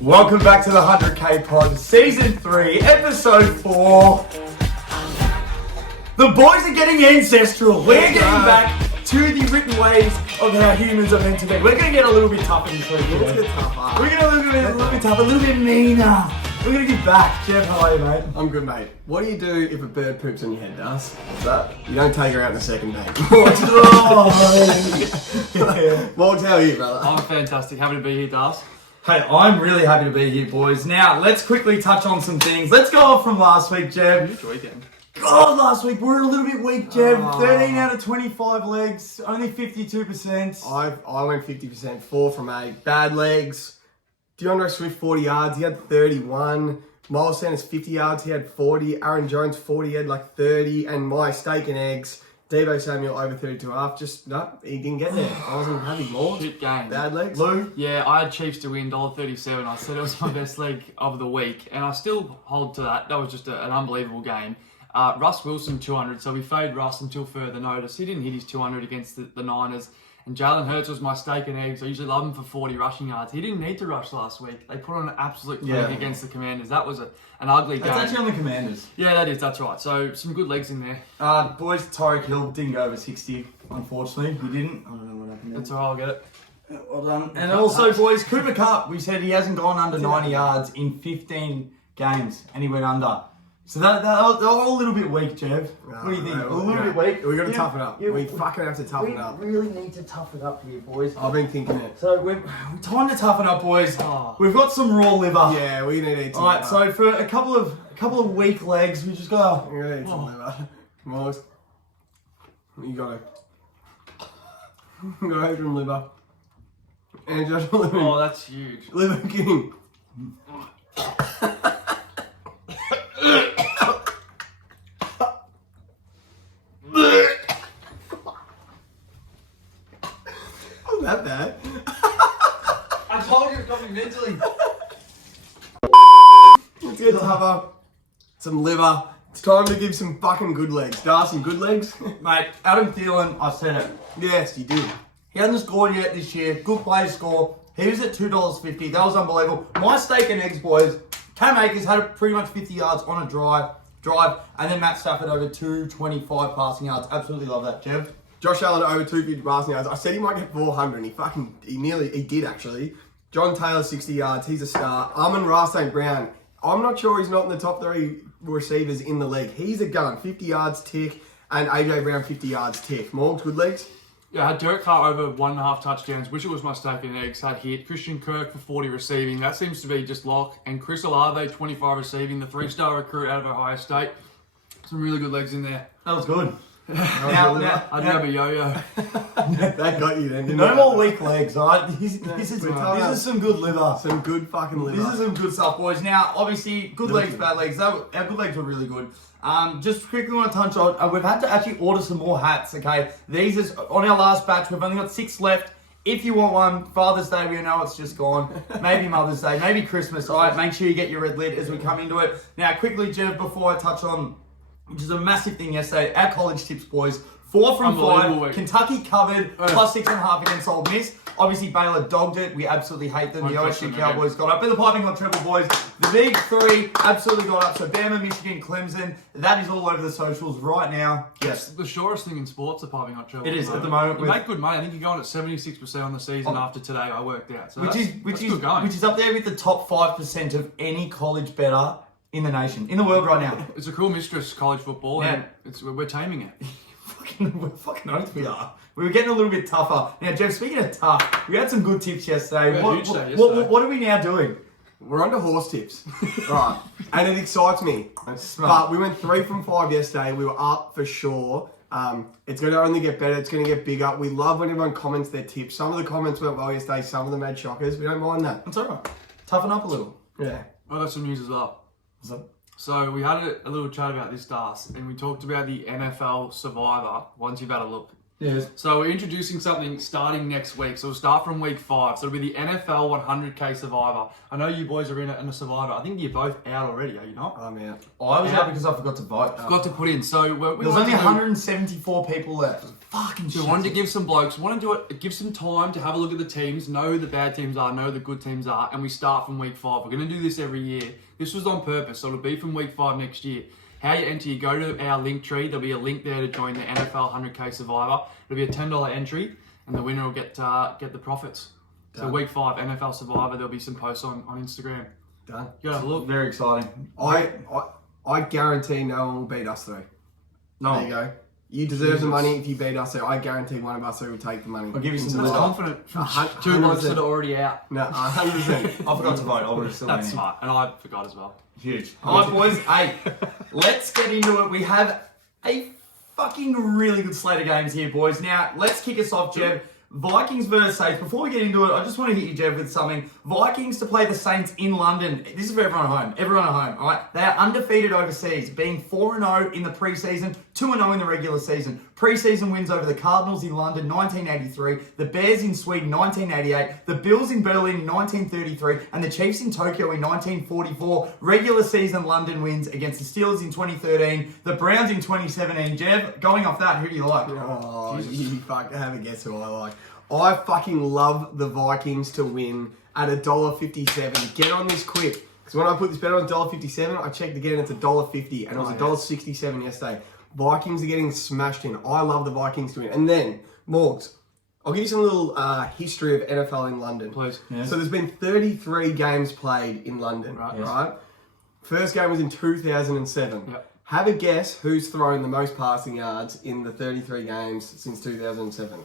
Welcome back to the 100K Pod, Season 3, Episode 4. The boys are getting ancestral. We're getting back to the written ways of how humans are meant to be. We're going to get a little bit tougher this week. Let's get tougher. We're going to get a little bit tougher, a little bit meaner. We're going to get back. Jeff, how are you, mate? I'm good, mate. What do you do if a bird poops on your head, Das? You don't take her out on the second date. Morgs, how are you, brother? I'm fantastic. Happy to be here, Das. Hey, I'm really happy to be here, boys. Now, let's quickly touch on some things. Let's go off from last week, Jeb. Huge weekend. God, last week we were a little bit weak, Jeb. 13 out of 25 legs, only 52%. I went 50%, 4 from 8. Bad legs. DeAndre Swift, 40 yards. He had 31. Miles Sanders, 50 yards. He had 40. Aaron Jones, 40. He had like 30. And my steak and eggs, Deebo Samuel, over 32.5. Just, no, he didn't get there. I wasn't happy. More. Shit game. Bad legs. Lou? Yeah, I had Chiefs to win, $1.37. I said it was my best leg of the week, and I still hold to that. That was just an unbelievable game. Russ Wilson, 200, so we fade Russ until further notice. He didn't hit his 200 against the Niners. And Jalen Hurts was my steak and eggs. I usually love him for 40 rushing yards. He didn't need to rush last week. They put on an absolute clinic against the Commanders. That was an ugly game. That's actually on the Commanders. Yeah, that is. That's right. So, some good legs in there. Boys, Tyreek Hill didn't go over 60, unfortunately. He didn't. I don't know what happened there. That's all right, I'll get it. Well done. And also, boys, Cooper Kupp, we said he hasn't gone under 90 yards in 15 games, and he went under. So they're all a little bit weak, Jeff. What do you think? A little bit weak? We've got to toughen up. We fucking have to toughen up. We really need to toughen up here, boys. I've been thinking it. So we're time to toughen up, boys. We've got some raw liver. Yeah, we need to eat some Alright, liver. so for a couple of weak legs, we just go. We're going to eat some liver. Morgs, you got to. You got to eat some liver. And just liver. Oh, that's huge. Liver King. That bad. I told you it got me mentally. Let's get tougher. Some liver. It's time to give some fucking good legs. Darcy, good legs? Mate, Adam Thielen, I said it. Yes, you did. He hasn't scored yet this year. Good play score. He was at $2.50. That was unbelievable. My steak and eggs, boys. Cam Akers had pretty much 50 yards on a drive, and then Matt Stafford over 225 passing yards. Absolutely love that, Jeff. Josh Allen over 250 passing yards. I said he might get 400 and he did actually. John Taylor 60 yards. He's a star. Amon-Ra St. Brown. I'm not sure he's not in the top 3 receivers in the league. He's a gun. 50 yards tick and AJ Brown 50 yards tick. Morgs, good legs? Yeah, I had Derek Carr over 1.5 touchdowns. Wish it was my steak and eggs. Had hit. Christian Kirk for 40 receiving. That seems to be just lock. And Chris Olave, 25 receiving. The 3-star recruit out of Ohio State. Some really good legs in there. That was good. I do have a yo-yo. That got you then, didn't No it? more weak legs, alright? This is some good liver. Some good fucking liver. This is some good stuff, boys. Now, obviously, good legs, bad legs. Our good legs were really good. Just quickly want to touch on, we've had to actually order some more hats, okay? These is on our last batch. We've only got 6 left. If you want one, Father's Day, we know it's just gone. Maybe Mother's Day, maybe Christmas. All right, make sure you get your red lid as we come into it. Now, quickly, Jeff, before I touch on, which is a massive thing yesterday, our college tips, boys. 4 from 5. Kentucky covered, plus 6.5 against Ole Miss. Obviously, Baylor dogged it. We absolutely hate them. The OSU Cowboys got up. But the Piping Hot Treble, boys. The big 3 absolutely got up. So, Bama, Michigan, Clemson. That is all over the socials right now. Yes. The surest thing in sports, the piping hot treble. It is at the moment. You make good money. I think you're going at 76% on the season after today. I worked out. So Which is up there with the top 5% of any college bettor in the nation, in the world right now. It's a cool mistress, college football, Yeah. and we're taming it. We're fucking oath we are. We were getting a little bit tougher. Now, Jeff, speaking of tough, we had some good tips yesterday. What are we now doing? We're onto horse tips. Right. And it excites me. But we went 3 from 5 yesterday. We were up for sure. It's going to only get better. It's going to get bigger. We love when everyone comments their tips. Some of the comments went well yesterday. Some of them had shockers. We don't mind that. It's all right. Toughen up a little. Yeah. I got some news as well. So we had a little chat about this, Das, and we talked about the NFL Survivor once you've had a look. Yes. So we're introducing something starting next week. So we'll start from week 5. So it'll be the NFL 100K Survivor. I know you boys are in a Survivor. I think you're both out already, are you not? I'm out. I was out because I forgot to vote. Forgot to put in. So There's only 174 people left. fucking So we wanted to give some blokes, give some time to have a look at the teams, know who the bad teams are, know who the good teams are, and we start from week 5. We're going to do this every year. This was on purpose, so it'll be from week 5 next year. How you enter, you go to our link tree. There'll be a link there to join the NFL 100K Survivor. It'll be a $10 entry, and the winner will get the profits. So week 5, NFL Survivor, there'll be some posts on Instagram. Done. You gotta look. Very exciting. I guarantee no one will beat us 3. No. There you go. You deserve the money if you beat us 3. I guarantee one of us 3 will take the money. I'll give you some I was love. confident from 2 blokes that are already out. No, 100%. I forgot to vote. I would have still That's been in. smart, and I forgot as well. Huge. All right, boys. Hey, let's get into it. We have a fucking really good slate of games here, boys. Now, let's kick us off, Jeb. Vikings versus Saints. Before we get into it, I just want to hit you, Jeff, with something. Vikings to play the Saints in London. This is for everyone at home. Everyone at home, all right? They are undefeated overseas, being 4-0 in the preseason, 2-0 in the regular season. Preseason wins over the Cardinals in London, 1983, the Bears in Sweden, 1988, the Bills in Berlin in 1933, and the Chiefs in Tokyo in 1944. Regular season London wins against the Steelers in 2013, the Browns in 2017. Jeff, going off that, who do you like? Oh, you fuck, have a guess who I like. I fucking love the Vikings to win at $1.57. Get on this quick. Because when I put this bet on $1.57, I checked again, it's $1.50. And it was $1.67 yesterday. Vikings are getting smashed in. I love the Vikings to win. And then, Morgs, I'll give you some little history of NFL in London. Please. Yeah. So there's been 33 games played in London, right? First game was in 2007. Yep. Have a guess who's thrown the most passing yards in the 33 games since 2007.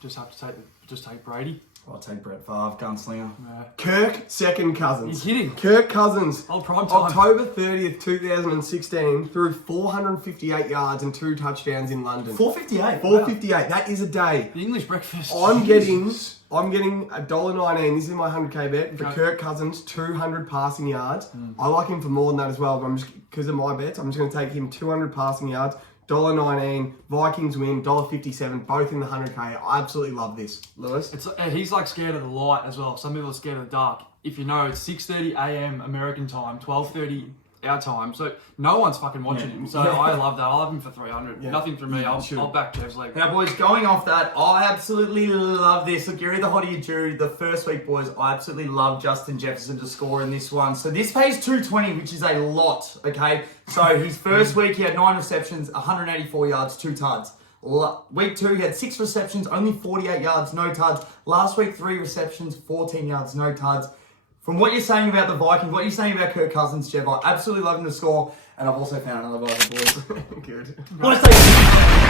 Just take Brady. I'll take Brett Favre, gunslinger. Kirk second Cousins. You're kidding. Kirk Cousins. Oh, prime time. October 30th, 2016, threw 458 yards and 2 touchdowns in London. 458. 458. That is a day. The English breakfast. I'm getting $1.19. This is my 100K bet for Okay. Kirk Cousins, 200 passing yards. I like him for more than that as well, but I'm just because of my bets, I'm just going to take him 200 passing yards. $1.19, Vikings win, $1.57, both in the 100K. I absolutely love this. Lewis? He's like scared of the light as well. Some people are scared of the dark. If you know, it's 6:30 a.m. American time, 12:30 our time. So no one's fucking watching him. So I love that. I love him for 300. Yeah. Nothing from me. I'll back Jeff's leg. Now, boys, going off that, I absolutely love this. Look, you're either hot or you drew. The first week, boys, I absolutely love Justin Jefferson to score in this one. So this pays 220, which is a lot, okay? So his first week, he had 9 receptions, 184 yards, 2 tuds. Week 2, he had 6 receptions, only 48 yards, no tuds. Last week, 3 receptions, 14 yards, no tuds. From what you're saying about the Vikings, what you're saying about Kirk Cousins, Jeff, I absolutely love him to score. And I've also found another one, boys. Good.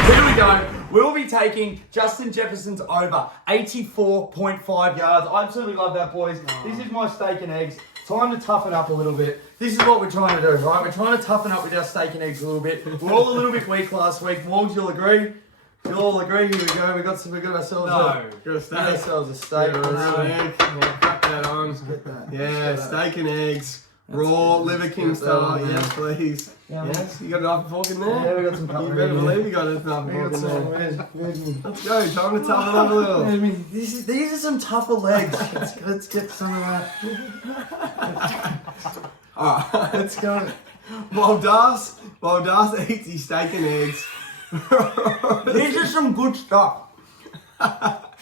Here we go. We'll be taking Justin Jefferson's over 84.5 yards. I absolutely love that, boys. This is my steak and eggs. Time to toughen up a little bit. This is what we're trying to do, right? We're trying to toughen up with our steak and eggs a little bit. We're all a little bit weak last week. Morgs, you'll agree? You'll all agree. Here we go. We got ourselves a steak. Crack that on. Yeah, steak and eggs. Raw, Liver King style. Yes, please. Yes, you got a knife and fork in there? Yeah, we got some You cutlery. better believe you got a knife and fork in there. Let's go. Time to toughen up a little. I mean, these are some tougher legs. Let's get some of that. Alright, Let's go. while Das eats his steak and eggs. These are some good stuff.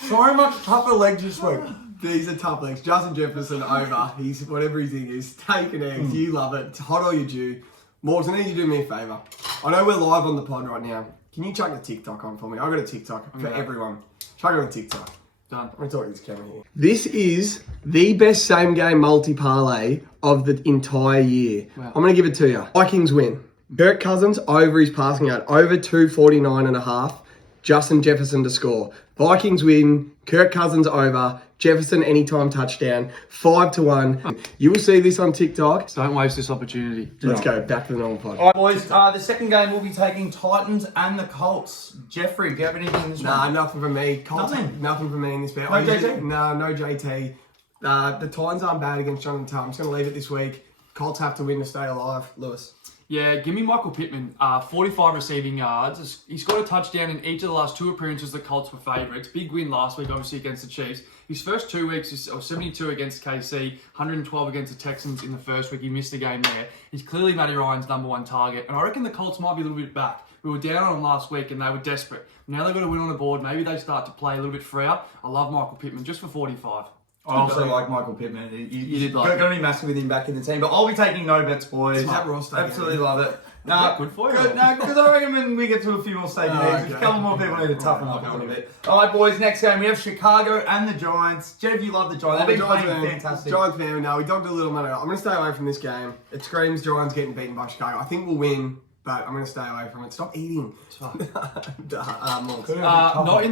So much tougher legs this week. These are tough legs. Justin Jefferson over. He's whatever his thing is. Steak and eggs. You love it. It's hot or you due. Morgs, I need you to do me a favour. I know we're live on the pod right now. Can you chuck the TikTok on for me? I've got a TikTok for everyone. Chuck it on TikTok. Done. I'm going to talk to this camera here. This is the best same game multi-parlay of the entire year. Wow. I'm going to give it to you. Vikings win. Kirk Cousins over his passing yard. Over 249.5. Justin Jefferson to score. Vikings win. Kirk Cousins over. Jefferson anytime touchdown. 5-1. You will see this on TikTok. Don't waste this opportunity. Let's go back to the normal pod. All right, boys. The second game we'll be taking Titans and the Colts. Jeffrey, do you have anything in this Nah, one? nothing from me. Colts, Nothing? nothing from me in this bet. No JT? No JT. The Titans aren't bad against Jonathan Taylor. I'm just going to leave it this week. Colts have to win to stay alive. Lewis. Yeah, give me Michael Pittman. 45 receiving yards. He scored a touchdown in each of the last 2 appearances. The Colts were favourites. Big win last week, obviously, against the Chiefs. His first 2 weeks, 72 against KC, 112 against the Texans in the first week. He missed a game there. He's clearly Matty Ryan's #1 target. And I reckon the Colts might be a little bit back We were down on them last week and they were desperate. Now they've got to win on the board. Maybe they start to play a little bit freer. I love Michael Pittman just for 45. I also like Michael Pittman. You did like going to be massive with him back in the team, but I'll be taking no bets, boys. Absolutely love it. No, good for you. No, because I reckon when we get to a few more steak and eggs, a couple more people need to toughen up a little bit. All right, boys. Next game we have Chicago and the Giants. Jeff, you love the Giants. They've been playing fantastic. Giants fan. No, we dogged a little money. I'm going to stay away from this game. It screams Giants getting beaten by Chicago. I think we'll win, but I'm going to stay away from it. Stop eating. Not in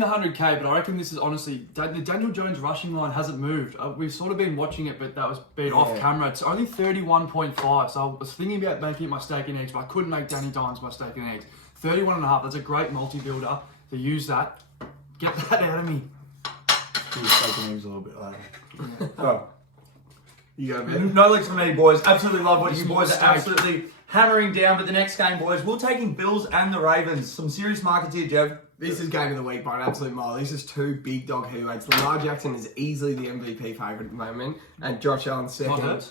the 100K, but I reckon this is honestly the Daniel Jones rushing line hasn't moved. We've sort of been watching it, but that was being off camera. It's only 31.5, so I was thinking about making it my steak and eggs, but I couldn't make Danny Dimes my steak and eggs. 31.5. That's a great multi-builder to use that. Get that out of me. Steak and eggs a little bit later. Oh. You go, man. No legs for me, boys. Absolutely love what you boys are absolutely hammering down. But the next game, boys, we're taking Bills and the Ravens. Some serious markets here, Jeff. This is game of the week by an absolute mile. This is two big dog heavyweights. Lamar Jackson is easily the MVP favourite at the moment, and Josh Allen second.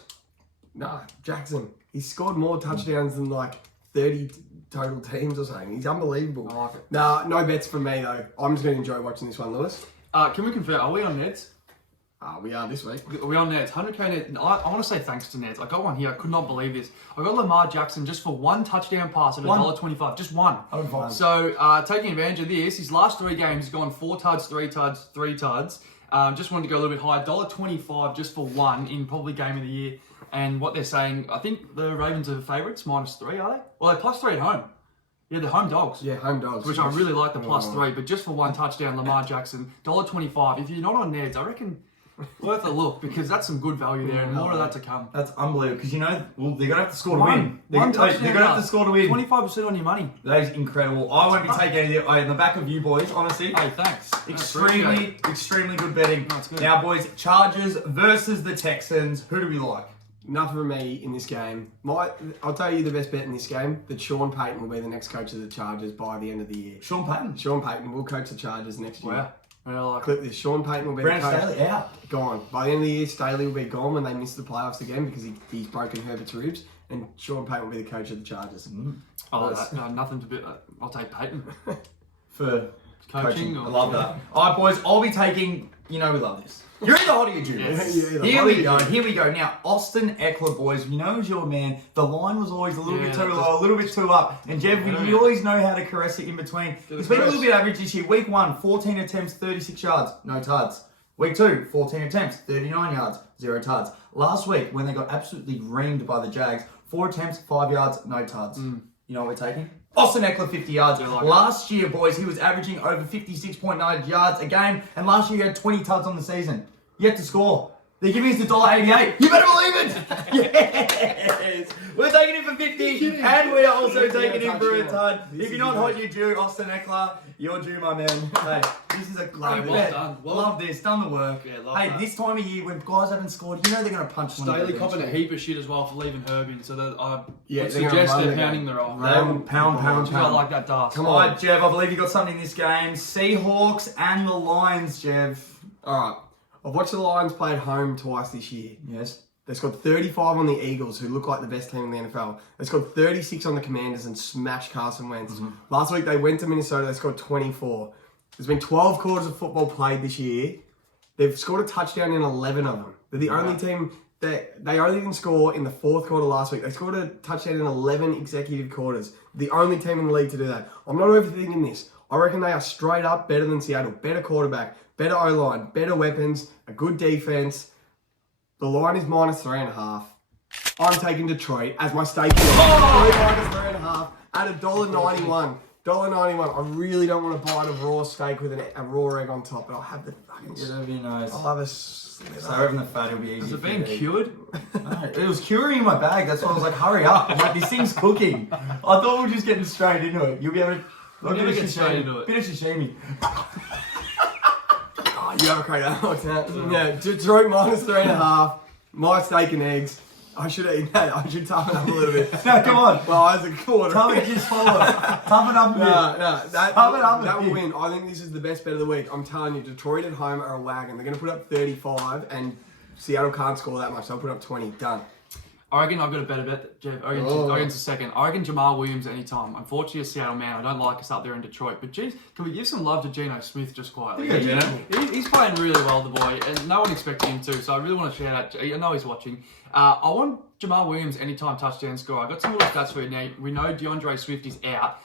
No, Jackson. He's scored more touchdowns than like 30 total teams or something. He's unbelievable. I like it. No bets from me though. I'm just going to enjoy watching this one, Lewis. Can we confirm? Are we on Neds? We are this week. We're on Neds. 100K Neds. I want to say thanks to Neds. I got one here. I could not believe this. I got Lamar Jackson just for one touchdown pass at $1.25. Just one. Oh, fine. So taking advantage of this, his last 3 games, he's gone 4 tuds, 3 tuds, 3 tuds. Just wanted to go a little bit higher. $1.25 just for one in probably game of the year. And what they're saying, I think the Ravens are favourites, -3, are they? Well, they're +3 at home. Yeah, they're home dogs. Yeah, home dogs. Which I really like the +3, but just for one touchdown, Lamar Jackson, $1.25. If you're not on Neds, I reckon worth a look because that's some good value there and more of that to come. That's unbelievable because they're going to have to score to One win. They're going to have to score to win. 25% on your money. That is incredible. I won't be taking any of it. In the back of you boys, honestly. Hey, thanks. Extremely good betting. That's good. Now, boys, Chargers versus the Texans. Who do we like? Nothing from me in this game. I'll tell you the best bet in this game, that Sean Payton will be the next coach of the Chargers by the end of the year. Sean Payton? Sean Payton will coach the Chargers next year. Wow. I like Clip this. Sean Payton will be the coach. Staley out. Gone. By the end of the year, Staley will be gone when they miss the playoffs again because he's broken Herbert's ribs, and Sean Payton will be the coach of the Chargers. Nothing to be. I'll take Peyton For coaching. I love that. All right, boys, I'll be taking, we love this. You're either hot or you're Yes. Here we go. Now, Austin Eckler, boys, we know he's your man. The line was always a little bit too low, a little bit too up. And Jeff, you always know how to caress it in between. He's been a little bit average this year. Week 1, 14 attempts, 36 yards, no tuds. Week 2, 14 attempts, 39 yards, 0 tuds. Last week, when they got absolutely reamed by the Jags, 4 attempts, 5 yards, no tuds. You know what we're taking? Austin Eckler, 50 yards. Last year, boys, he was averaging over 56.9 yards a game. And last year, he had 20 tuds on the season. Yet to score. They're giving us the $1.88. You better believe it! Yes! We're taking him for 50, and we are also taking him for a ton. If you're not hot, you're due. Austin Eckler, you're due, my man. Hey, this is a great bet. Done. Love this. Done the work. Yeah, hey, this time of year when guys haven't scored, they're going to punch one. Staley copping a heap of shit as well for leaving Herb in, so that I Yeah, would they're gonna suggest run they're the pounding game. the rock. Pound. I like that dust. Come All on. right, Jeff, I believe you got something in this game. Seahawks and the Lions, Jeff. All right. I've watched the Lions play at home twice this year. Yes. They scored 35 on the Eagles, who look like the best team in the NFL. They scored 36 on the Commanders and smashed Carson Wentz. Last week they went to Minnesota, they scored 24. There's been 12 quarters of football played this year. They've scored a touchdown in 11 of them. They're the only team that they only didn't score in the fourth quarter last week. They scored a touchdown in 11 executive quarters. The only team in the league to do that. I'm not overthinking this. I reckon they are straight up better than Seattle. Better quarterback, better O-line, better weapons, a good defense. The line is -3.5. I'm taking Detroit as my stake. -3.5 at $1.91. $1.91. I really don't want to bite a raw steak with a raw egg on top, but I'll have the fucking. Whatever you know. I'll have a sliver. So having the fat will be easy. Has it for been you to eat. cured? No, it was curing in my bag. That's why I was like, hurry up. I'm like, this thing's cooking. I thought we were just getting straight into it. You'll be able to. We'll never get straight into it. Bit of sashimi. Oh, you have a great accent. Yeah, Detroit -3.5. My steak and eggs. I should eat that. I should toughen up a little bit. No, come on. Well, as a quarter. Toughen it, just follow it. Toughen up a bit. That will win. I think this is the best bet of the week. I'm telling you, Detroit at home are a wagon. They're going to put up 35, and Seattle can't score that much. They'll put up 20. Done. I reckon I've got a better bet, Jeff. I reckon's a second. I reckon Jamal Williams anytime. Unfortunately, a Seattle man. I don't like us up there in Detroit. But geez, can we give some love to Geno Smith just quietly? Yeah, He's playing really well, the boy, and no one expected him to. So I really want to shout out. I know he's watching. I want Jamal Williams anytime touchdown score. I got some little stats for you now. We know DeAndre Swift is out.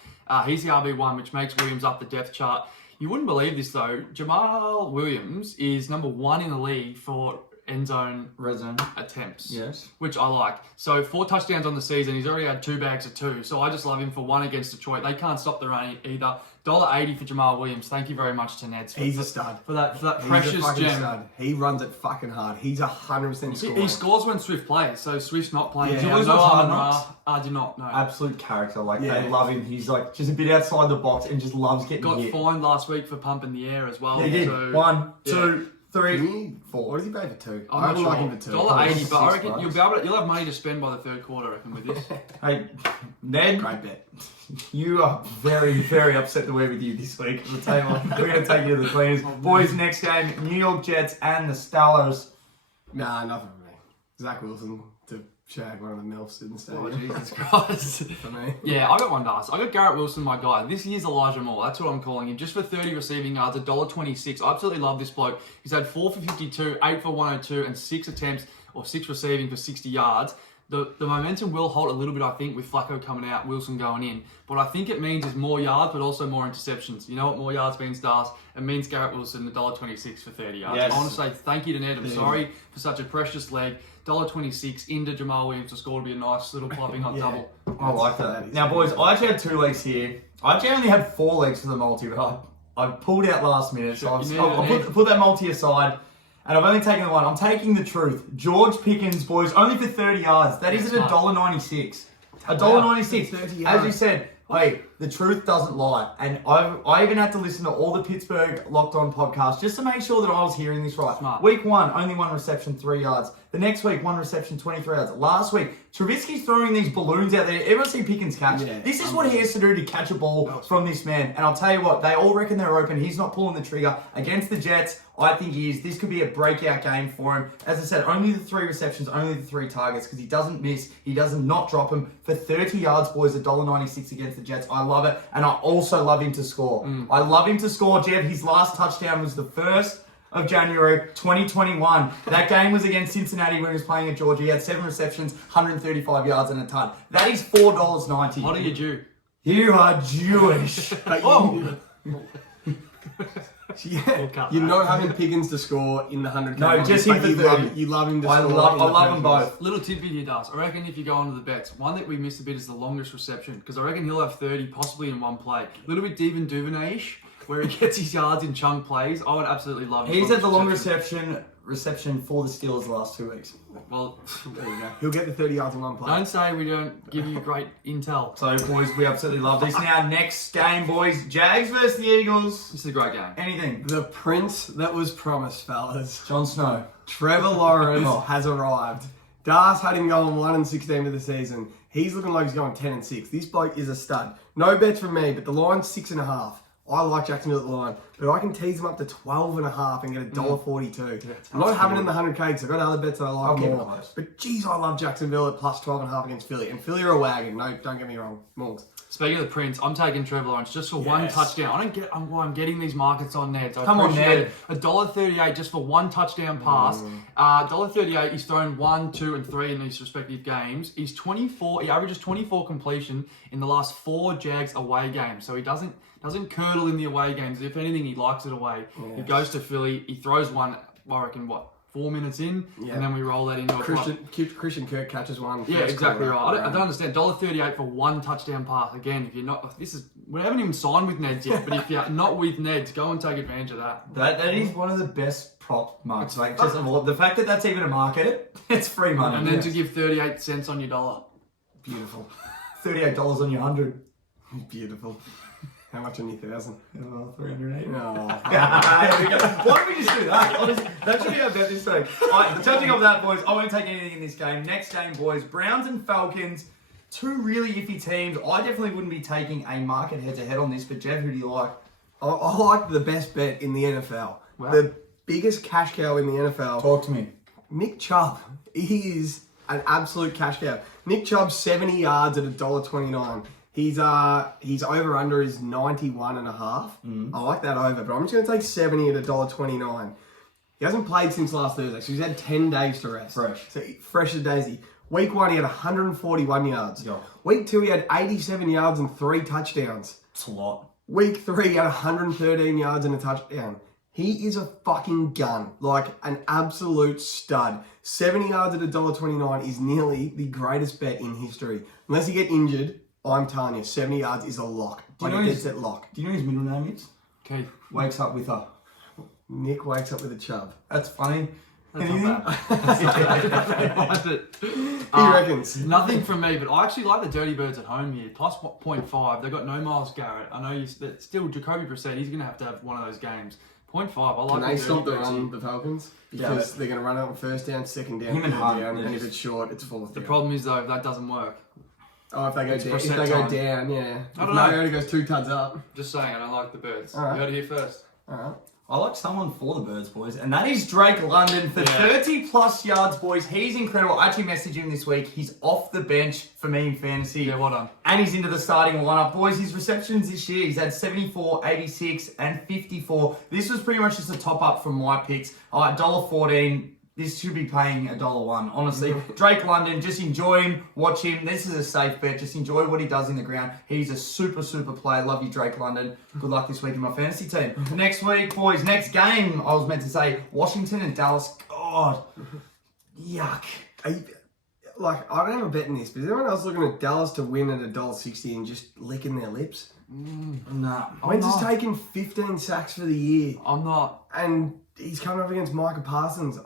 He's the RB1, which makes Williams up the depth chart. You wouldn't believe this though. Jamal Williams is number 1 in the league for end zone Red zone attempts. Yes. Which I like. So 4 touchdowns on the season. He's already had 2 bags of 2. So I just love him for 1 against Detroit. They can't stop the run either. $1.80 for Jamal Williams. Thank you very much to Neds. He's a stud. For that He's a precious fucking gem. stud. He runs it fucking hard. He's 100% scorer. He scores when Swift plays. So Swift's not playing. Yeah, Do you always know watch Hard Amon-Ra? Knocks? I do not know. Absolute character. Like, Yeah. they love him. He's like just a bit outside the box and just loves getting Got hit. fined last week for pumping the air as well. Yeah, he did. So, 1, 2, Did 3, he- 4. What does he pay for 2? I'm I not don't sure. like him for 2. $1.80, but I reckon $6. you'll have money to spend by the third quarter, I reckon, with this. Hey, Ned, Great bet. you are very, very upset that we're with you this week. I'll tell you what, we're going to take you to the cleaners. Boys, next game, New York Jets and the Steelers. Nah, nothing for me. Zach Wilson to shag one of the MILFs in the Oh, stadium. Jesus Christ. For me. Yeah, I got one to ask. I got Garrett Wilson, my guy. This year's Elijah Moore. That's what I'm calling him. Just for 30 receiving yards, $1.26. I absolutely love this bloke. He's had 4 for 52, 8 for 102, and 6 attempts or 6 receiving for 60 yards. The momentum will hold a little bit, I think, with Flacco coming out, Wilson going in. What I think it means is more yards, but also more interceptions. You know what more yards means, Dars? It means Garrett Wilson, $1.26 for 30 yards. Yes. I want to say thank you to Ned. I'm sorry for such a precious leg. $1.26 into Jamal Williams to score to be a nice little clubbing on double. I like that. Now, boys, I actually had 2 legs here. I actually only had 4 legs for the multi, but I pulled out last minute. So I'll put that multi aside. And I've only taken the one. I'm taking the truth. George Pickens, boys, only for 30 yards. That is at $1.96. $1.96. 30 As yards. you said, hey, the truth doesn't lie. And I even had to listen to all the Pittsburgh Locked On podcasts just to make sure that I was hearing this right. Smart. Week 1, only 1 reception, 3 yards. The next week, 1 reception, 23 yards. Last week, Trubisky's throwing these balloons out there. Everyone see Pickens catch. Yeah, This is what he has to do to catch a ball from this man. And I'll tell you what, they all reckon they're open. He's not pulling the trigger. Against the Jets, I think he is. This could be a breakout game for him. As I said, only the 3 receptions, only the 3 targets, because he doesn't miss. He doesn't not drop him. For 30 yards, boys, $1.96 against the Jets. I love it. And I also love him to score. I love him to score, Jeff. His last touchdown was the 1st of January 2021. That game was against Cincinnati when he was playing at Georgia. He had 7 receptions, 135 yards and a ton. That is $4.90. What are you due? You are Jewish. Oh. We'll cut You're that. not having Pickens to score in the 100K. No, just him for you 30. you love him to I score. love them both. Little tidbit here, Das. I reckon if you go onto the bets, one that we missed a bit is the longest reception, because I reckon he'll have 30 possibly in one play. A little bit Devin Duvernay-ish, where he gets his yards in chunk plays. I would absolutely love him. He's had the long reception for the Steelers the last 2 weeks. Well, There you go. He'll get the 30 yards in one play. don't say we don't give you great intel. So, boys, we absolutely love this. Now, next game, boys. Jags versus the Eagles. This is a great game. Anything. The prince that was promised, fellas. Jon Snow. Trevor Lawrence has arrived. Das had him going 1-16 of the season. He's looking like he's going 10-6. This bloke is a stud. No bets from me, but the line's 6.5. I like Jacksonville at the line, but I can tease him up to 12.5 and get $1.42. I'm not having it in the 100K because I've got other bets that I like I'll keep it more. close. But geez, I love Jacksonville at plus 12.5 against Philly. And Philly are a wagon. No, don't get me wrong. Morgs. Speaking of the Prince, I'm taking Trevor Lawrence just for one Yes. touchdown. I don't get why I'm getting these markets on Ned. So Come on, Ned. $1.38 just for one touchdown pass. $1.38. He's thrown 1, 2, and 3 in these respective games. He's 24. He averages 24 completion in the last 4 Jags away games. So he doesn't curdle in the away games. If anything, he likes it away. He goes to Philly. He throws one. I reckon 4 minutes in, and then we roll that into a Christian Kirk catches one. Yeah, exactly right. I don't understand. $1.38 for one touchdown pass. Again, if you're not, we haven't even signed with Neds yet. But if you're not with Neds, go and take advantage of that. That is one of the best prop marks. Like just the fact that that's even a market, it's free money. And then to give 38 cents on your dollar. Beautiful. $38 on your 100. Beautiful. How much on your 1,000? 380. No. There we go. Why don't we just do that? Honestly, that should be our bet this week. Judging off that, boys, I won't take anything in this game. Next game, boys, Browns and Falcons. 2 really iffy teams. I definitely wouldn't be taking a market head-to-head on this, but Jeff, who do you like? I like the best bet in the NFL. Wow. The biggest cash cow in the NFL. Talk to me. Nick Chubb. He is an absolute cash cow. Nick Chubb, 70 yards at $1.29. His over-under is 91.5. I like that over, but I'm just going to take 70 at $1.29. He hasn't played since last Thursday, so he's had 10 days to rest. So fresh as daisy. Week 1, he had 141 yards. Yeah. Week 2, he had 87 yards and 3 touchdowns. It's a lot. Week 3, he had 113 yards and a touchdown. He is a fucking gun. Like, an absolute stud. 70 yards at $1.29 is nearly the greatest bet in history. Unless you get injured, I'm telling you, 70 yards is a lock. Like, it gets that lock. Do you know his middle name is? Okay. Wakes up with a. Nick wakes up with a Chubb. That's funny. That's Anything? not bad. He reckons. Nothing from me, but I actually like the Dirty Birds at home here. Plus 0.5. They've got no Myles Garrett. I know but still Jacoby Brissett, he's going to have one of those games. 0.5. I like Can they the stop Dirty the Birds run, here. the Falcons? Because they're going to run it on first down, second down, Him and third Hunt, down, yeah. and if it's short, it's fourth The down. problem is, though, that doesn't work. Oh, if they go down, Brissett time. yeah. I don't If know. Mariota goes 2 tuds up. Just saying, I like the Birds. All right. You heard it here first. All right. I like someone for the Birds, boys, and that is Drake London for 30 plus yards, boys. He's incredible. I actually messaged him this week. He's off the bench for me in fantasy. Yeah, well done. And he's into the starting lineup. Boys, his receptions this year, he's had 74, 86, and 54. This was pretty much just a top up from my picks. $1.14. This should be paying $1.01. Honestly, Drake London, just enjoy him, watch him. This is a safe bet. Just enjoy what he does in the ground. He's a super, super player. Love you, Drake London. Good luck this week in my fantasy team. Next week, boys, next game, I was meant to say Washington and Dallas. God, yuck. I don't have a bet in this, but is anyone else looking at Dallas to win at $1.60 and just licking their lips? Nah. Wentz has not. taken 15 sacks for the year, I'm not. and he's coming up against Micah Parsons.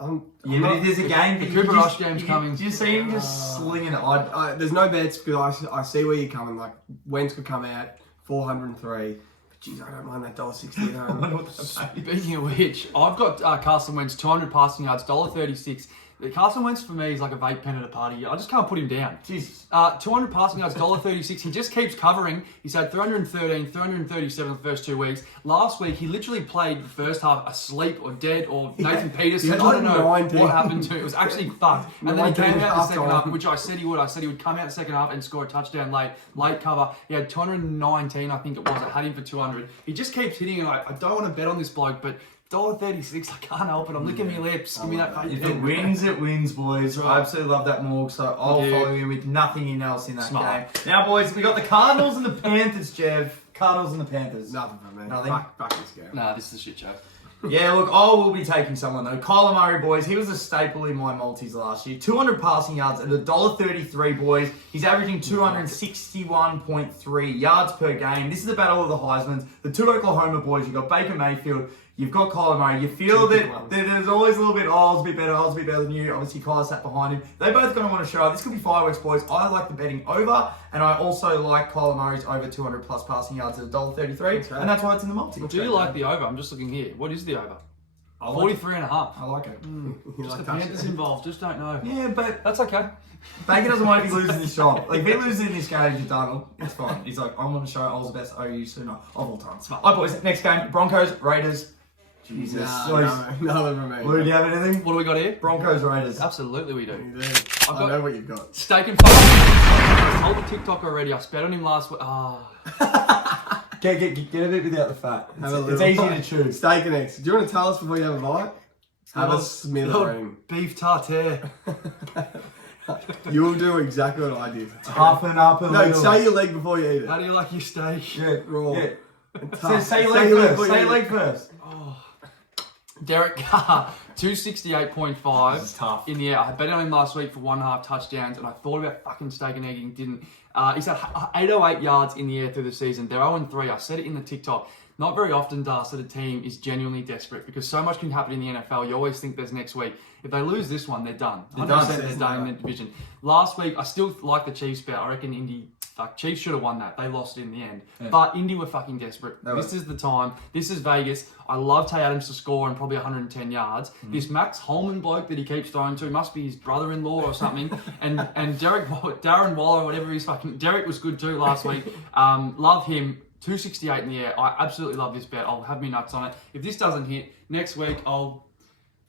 Yeah, but if there's a game, The Cooper Rush game's coming. Do you see him just slinging it? There's no bets because I see where you're coming. Like, Wentz could come out 403. But geez, I don't mind that $1.60 at home. Speaking of which, I've got Carson Wentz 200 passing yards, $1.36. Carson Wentz for me is like a vape pen at a party. I just can't put him down. Jesus. 200 passing yards, $1.36. He just keeps covering. He's had 313, 337 the first 2 weeks. Last week, he literally played the first half asleep or dead or Nathan Peterson. had I don't know like 19. what happened to him. It was actually fucked. And then he came 19 out the second halftime. half, which I said he would. I said he would come out the second half and score a touchdown late cover. He had 219, I think it was. I had him for 200. He just keeps hitting it. I don't want to bet on this bloke, but $1.36, I can't help it. I'm licking my lips. Give me that vape If pen. it wins, it wins, boys. I absolutely love that Morg, so I'll Yeah. follow you with nothing else in that Smart. game. Now, boys, we got the Cardinals and the Panthers, Jeff. Cardinals and the Panthers. Nothing for me. Nothing? Back this game. Nah, this is a shit show. Yeah, look, I will be taking someone though. Kyler Murray, boys, he was a staple in my multis last year. 200 passing yards at $1.33, boys. He's averaging 261.3 yards per game. This is the battle of the Heismans. The two Oklahoma boys, you've got Baker Mayfield, you've got Kyler Murray. You feel that there's always a little bit, I was a bit better than you. Obviously, Kyler sat behind him. They both going to want to show. This could be fireworks, boys. I like the betting over, and I also like Kyler Murray's over 200 plus passing yards at $1.33, and that's why it's in the multi. Do you like the over? I'm just looking here. What is the over? I like 43.5. I like it. Just the Panthers involved. Just don't know. Yeah, but That's okay. Baker doesn't want to be losing this shot. Like, if he loses in this game, he's done. It's fine. He's like, I'm going to show I was the best OU sooner of all time. Smart. All right, boys. Next game, Broncos, Raiders. Jesus. Nothing for me. Lou, do you have anything? What do we got here? Broncos, Raiders. Absolutely we do. You do. I've I got- know what you've got. Steak and fries. I told the TikTok already. I spent on him last week. Get a bit without the fat. Have a It's little easy bite. to choose. Steak and eggs. Do you want to tell us before you have a bite? Have a Little smithereen. beef tartare. You'll do exactly what I did. Toughen up a No, little. say your leg before you eat How it. do you like your steak? Yeah, Raw. yeah. Tough. Say your leg first. before Say you your eat leg it. first. Derek Carr, 268.5 This is tough. in the air. I bet on him last week for 1.5 touchdowns, and I thought about fucking steak and egg and didn't. He's had 808 yards in the air through the season. They're 0-3. I said it in the TikTok. Not very often, Das, that a team is genuinely desperate because so much can happen in the NFL. You always think there's next week. If they lose this one, they're done. 100% they're done in the division. Last week, I still like the Chiefs bet. I reckon Chiefs should have won that. They lost it in the end. Yeah. But Indy were fucking desperate. They This were. is the time. This is Vegas. I love Tay Adams to score and probably 110 yards. This Max Holman bloke that he keeps throwing to must be his brother-in-law or something. and Darren Waller, whatever he's fucking... Derek was good too last week. Love him. 268 in the air. I absolutely love this bet. I'll have me nuts on it. If this doesn't hit, next week I'll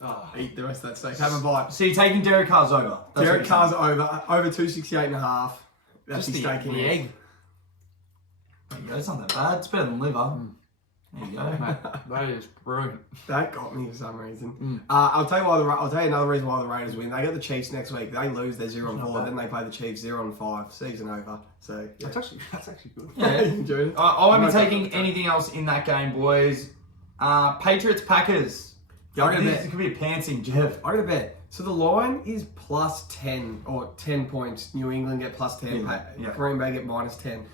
Oh, eat the rest of that steak. Have a bite. So you're taking Derek Carr's over? That's Derek what Carr's over 268.5. That's Just his steak in the there. egg. There you go. It's not that bad. It's better than liver. There you go. Mate, that is brilliant. That got me for some reason. I'll tell you another reason why the Raiders win. They got the Chiefs next week. They lose. They're 0-4. Then they play the Chiefs 0-5. Season over. So yeah. That's actually good. Yeah, you enjoyed it. I won't be No, taking anything else in that game, boys. Patriots Packers. Yeah, I got a This bet. could be a pantsing, Jeff. I got a bet. So the line is plus 10 or 10 points. New England get plus 10. Yeah. Green Bay get minus 10.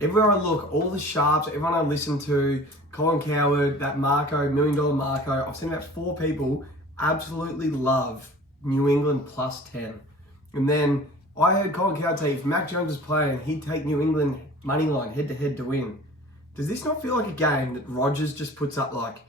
Everywhere I look, all the sharps, everyone I listen to, Colin Coward, that Marco, $1 million Marco, I've seen about 4 people absolutely love New England plus 10. And then I heard Colin Coward say if Mac Jones was playing, he'd take New England money line head to head to win. Does this not feel like a game that Rodgers just puts up like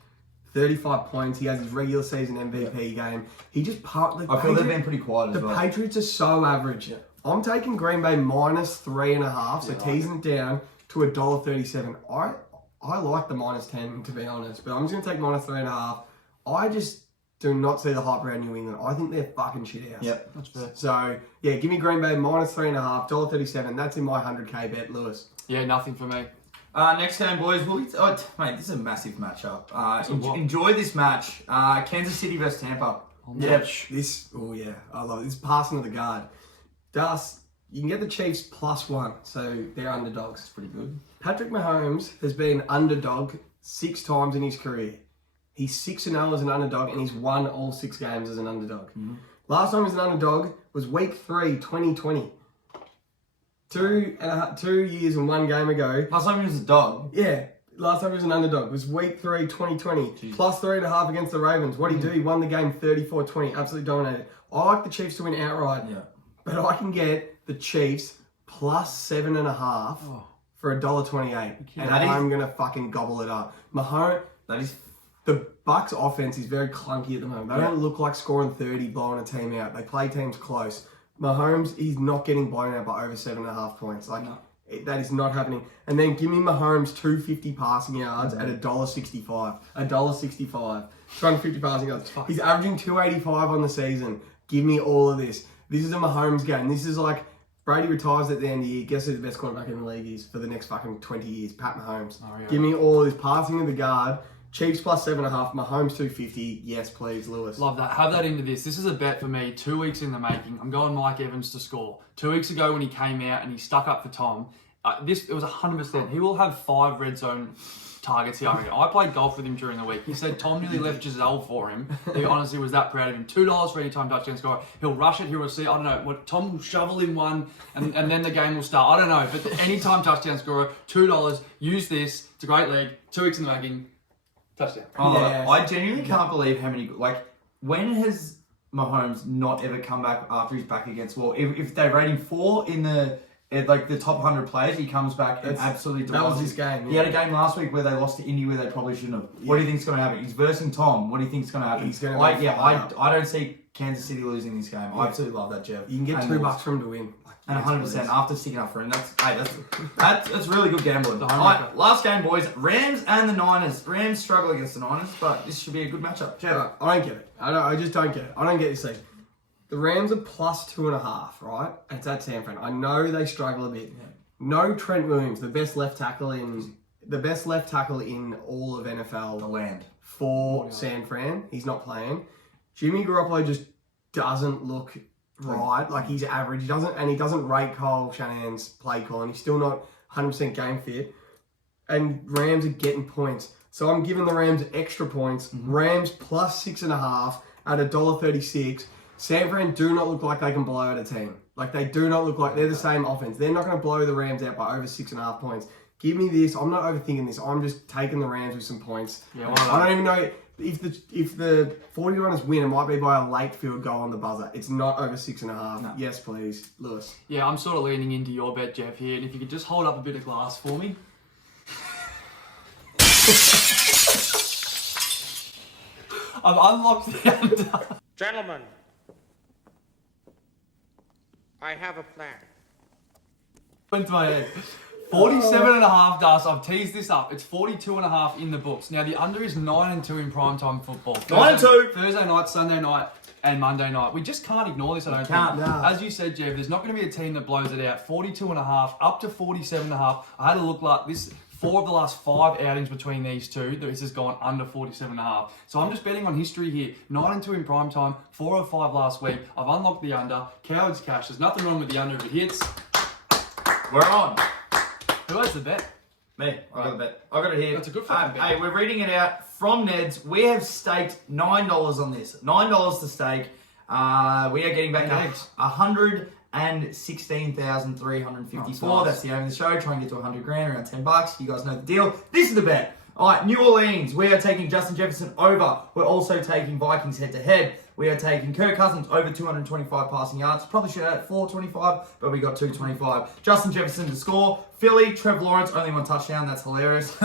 35 points? He has his regular season MVP game. He just I feel they've been pretty quiet as the well. Patriots are so average. I'm taking Green Bay minus 3.5, so teasing it down to $1.37. I like the minus 10 to be honest, but I'm just gonna take minus 3.5. I just do not see the hype around New England. I think they're fucking shit house. Yep. That's fair. So yeah, give me Green Bay minus 3.5, $1.37. That's in my 100k bet, Lewis. Yeah, nothing for me. Next game, boys. Mate, this is a massive matchup. what? Enjoy this match. Kansas City versus Tampa. Yeah, I love it. This is passing of the guard. You can get the Chiefs plus 1, so they're underdogs. It's pretty good. Patrick Mahomes has been underdog 6 times in his career. He's 6-0 as an underdog, and he's won all 6 games as an underdog. Last time he was an underdog was week 3, 2020. 2 years and 1 game ago. Last time he was a dog. Yeah, last time he was an underdog was week 3, 2020. Plus 3.5 against the Ravens. What did he do? He won the game 34-20. Absolutely dominated. I like the Chiefs to win outright. Yeah. But I can get the Chiefs plus 7.5 for $1.28. And I'm going to fucking gobble it up. Mahomes, the Bucks offense is very clunky at the moment. They don't look like scoring 30, blowing a team out. They play teams close. Mahomes, he's not getting blown out by over 7.5 points. That is not happening. And then give me Mahomes 250 passing yards at $1.65. $1.65. 250 passing yards. He's averaging 285 on the season. Give me all of this. This is a Mahomes game. This is like Brady retires at the end of the year. Guess who the best quarterback in the league is for the next fucking 20 years? Pat Mahomes. Oh, yeah. Give me all of this passing of the guard. Chiefs plus 7.5. Mahomes 250. Yes, please, Lewis. Love that. Have that into this. This is a bet for me. 2 weeks in the making. I'm going Mike Evans to score. 2 weeks ago when he came out and he stuck up for Tom, it was 100%. He will have 5 red zone targets here. I played golf with him during the week. He said Tom nearly left Giselle for him. He honestly was that proud of him. $2 for any time touchdown score. He'll rush it. He'll receive. I don't know. What Tom will shovel in one, and then the game will start. I don't know. But any time touchdown scorer, $2. Use this. It's a great leg. 2 weeks in the making. Touchdown. I genuinely can't believe how many. When has Mahomes not ever come back after he's back against Wall? If they rate him 4 in the top 100 players, he comes back and absolutely That was demolishes. his game. He had a game last week where they lost to Indy where they probably shouldn't have. What do you think's going to happen? He's versing Tom. What do you think's going to happen? He's going to I don't see Kansas City losing this game. I absolutely love that, Jeff. You can get $2 for him to win. And 100% after sticking up for him. That's really good gambling. The All right, last game, boys. Rams and the Niners. Rams struggle against the Niners, but this should be a good matchup. Jeff. I don't get it. I just don't get it. I don't get this thing. The Rams are plus 2.5, right? It's at San Fran. I know they struggle a bit. Yeah. No Trent Williams, the best left tackle in all of NFL. The land. For San Fran. He's not playing. Jimmy Garoppolo just doesn't look right. Like he's average. He doesn't rate Kyle Shanahan's play calling. He's still not 100% game fit. And Rams are getting points. So I'm giving the Rams extra points. Rams plus 6.5 at $1.36. San Fran do not look like they can blow out a team. Like they do not look like they're the same offense. They're not going to blow the Rams out by over 6.5 points. Give me this. I'm not overthinking this. I'm just taking the Rams with some points. Yeah, I don't even know if the 49ers win. It might be by a late field goal on the buzzer. It's not over 6.5. No. Yes, please, Lewis. Yeah, I'm sort of leaning into your bet, Jeff, here. And if you could just hold up a bit of glass for me. I've unlocked the under. Gentlemen, I have a plan. Went to my head. 47.5, Das. I've teased this up. It's 42.5 in the books. Now, the under is 9-2 in primetime football. 9-2. Thursday night, Sunday night, and Monday night. We just can't ignore this, I don't Can't. think. No. As you said, Jeff, there's not going to be a team that blows it out. 42.5 up to 47.5. I had a look like this. 4 of the last 5 outings between these two, this has gone under 47.5. So I'm just betting on history here. 9-2 in prime time, 4 of 5 last week. I've unlocked the under. Coward's cash. There's nothing wrong with the under if it hits. We're on. Who has the bet? Me. I got the bet. I got it here. That's a good fucking bet. Hey, we're reading it out from Ned's. We have staked $9 on this. $9 to stake. We are getting back Eggs. 116,354. Nice. That's the aim of the show. Try and get to 100 grand, around $10. You guys know the deal. This is the bet. All right, New Orleans. We are taking Justin Jefferson over. We're also taking Vikings head to head. We are taking Kirk Cousins over 225 passing yards. Probably should have had 425, but we got 225. Justin Jefferson to score. Philly, Trevor Lawrence, only 1 touchdown. That's hilarious.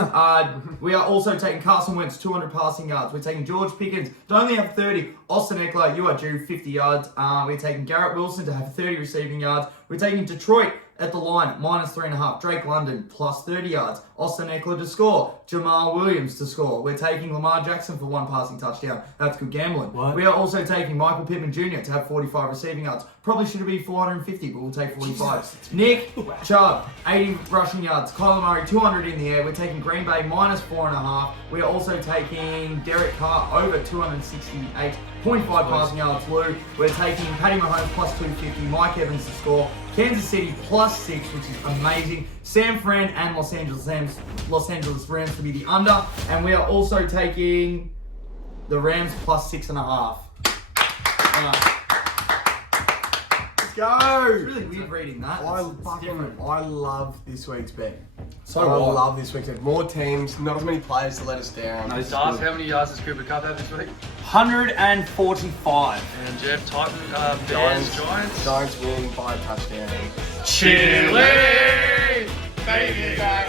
We are also taking Carson Wentz, 200 passing yards. We're taking George Pickens to only have 30. Austin Eckler, you are due 50 yards. We're taking Garrett Wilson to have 30 receiving yards. We're taking Detroit at the line, -3.5. Drake London, plus 30 yards. Austin Eckler to score. Jamal Williams to score. We're taking Lamar Jackson for 1 passing touchdown. That's good gambling. What? We are also taking Michael Pittman Jr. to have 45 receiving yards. Probably should have been 450, but we'll take 45. Nick Chubb, 80 rushing yards. Kyler Murray, 200 in the air. We're taking Green Bay -4.5. We are also taking Derek Carr over 268.5 passing yards. Lou. We're taking Patty Mahomes plus 250. Mike Evans to score. Kansas City +6, which is amazing. San Fran and Los Angeles Rams to be the under. And we are also taking the Rams +6.5. Let's go. It's really weird reading that. I love this week's bet. So I what? love this week's bet. More teams, not as many players to let us down. Das, how many yards does Cooper Cup have this week? 145. And Jeff, Titan, Bears, Giants. Giants win by a touchdown. Chili! Baby back.